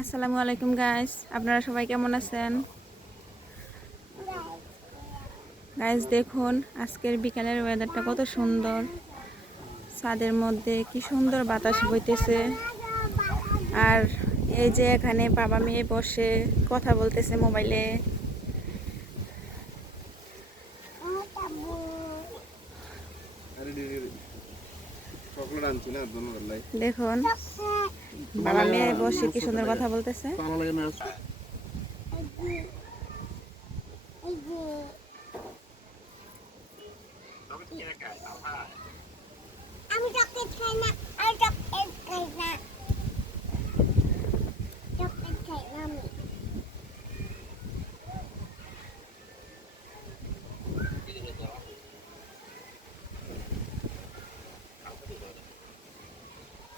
আসসালামু আলাইকুম গাইস, আপনারা সবাই কেমন আছেন? গাইস দেখুন আজকের বিকালের ওয়েদারটা কত সুন্দর। ছাদের মধ্যে কি সুন্দর বাতাস বইতেছে। আর এই যে এখানে বাবা মেয়ে বসে কথা বলতেছে মোবাইলে। দেখুন বাবা মেয়ে বসে কি সুন্দর কথা বলতেছে। আমি চকলেট খাই না, আমি চকলেট খাই না, চকলেট খাই না আমি।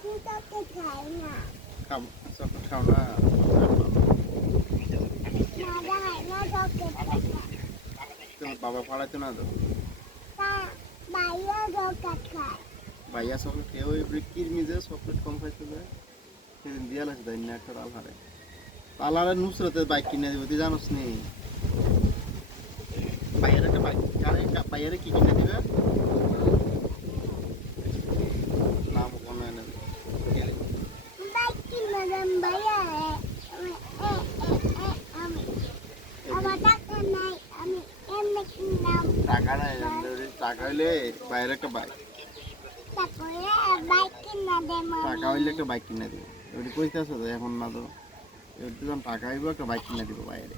আমি চকলেট খাই না। চকলেট খাও না? মজা হয় না চকলেট খাই না। তোমার বাবা পড়াইতো না তো? তা ভাইয়া চকলেট খায়। ভাইয়া চকলেট খেয়ে ওই কিরমিজে চকলেট কম খাইতে যায়। সেদিন দিয়ে লাগছে তাই না একটা আলহারে। আলহারে নুসরতের বাইক কিনে দিবে, তুই জানোস নি? ভাইয়ার একটা বাইক, ভাইয়ারে কি কিনে দিবে? নাম কোনো এনে দিবে। বাইক কিনে দেন ভাইয়া। আমি আমার টাকা নাই, আমি এমনি কিনলাম। টাকা নাই, টাকা হইলে ভাইয়ের একটা বাইক, তারপরে বাইক কিনে দেন। টাকা হইলে একটা বাইক কিনে দিবে। ওইটি কইতে আছে তো এখন না তো, ওইটি যখন টাকা হইব একটা বাইক কিনে দিব ভাইয়েরে।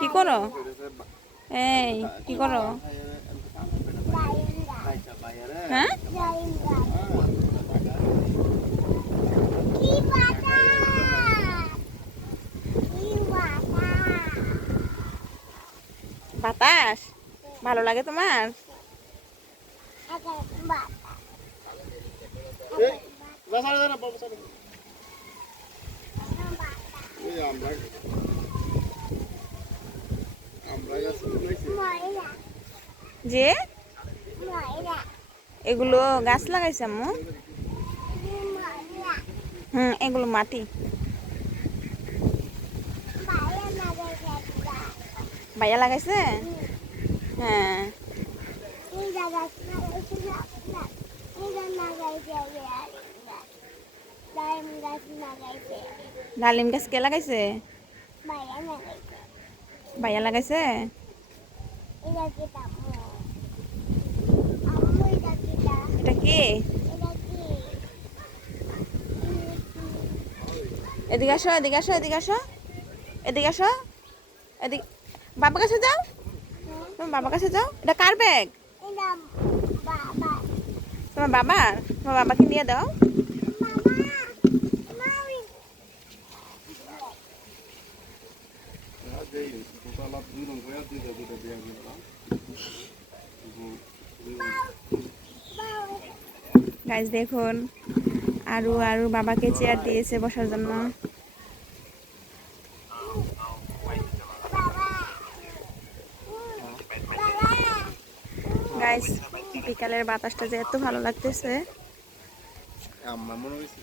কি করো? এই কি করো? হ্যাঁ কি বাতা, কি বাতা। বাতাস ভালো লাগে তোমার? যে এগুলো গাছ লাগাইছে আম্মু। এগুলো মাটি। ভাইয়া লাগাইছে? হ্যাঁ। ডালিম গাছ কে লাগাইছে? ভাইয়া লাগাইছে? এটা কি? এদিকে আসো, এদিকে আসো, এদিকে আসো, এদিকে আসো, এদিকে। বাবার কাছে যাও, তোমার বাবার কাছে যাও। এটা কার ব্যাগ? তোমার বাবার? তোমার বাবাকে নিয়ে দাও। গাইস দেখুন আরু আরু বাবাকে চেয়ার দিয়েছে বসার জন্য। গাইস বিকালের বাতাসটা যে এত ভালো লাগতেছে। আমার মনে হয়েছে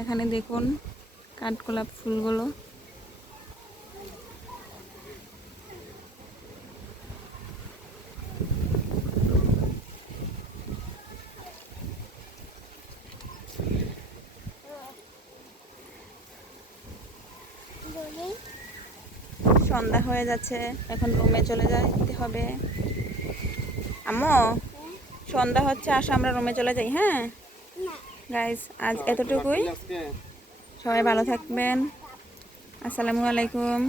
এখানে দেখুন কাঠগোলাপ ফুলগুলো। সন্ধ্যা হয়ে যাচ্ছে, এখন রুমে চলে যেতে হবে। আম্মু সন্ধ্যা হচ্ছে, আসো আমরা রুমে চলে যাই। হ্যাঁ গাইস আজ এতটুকুই। সবাই ভালো থাকবেন। আসসালামু আলাইকুম।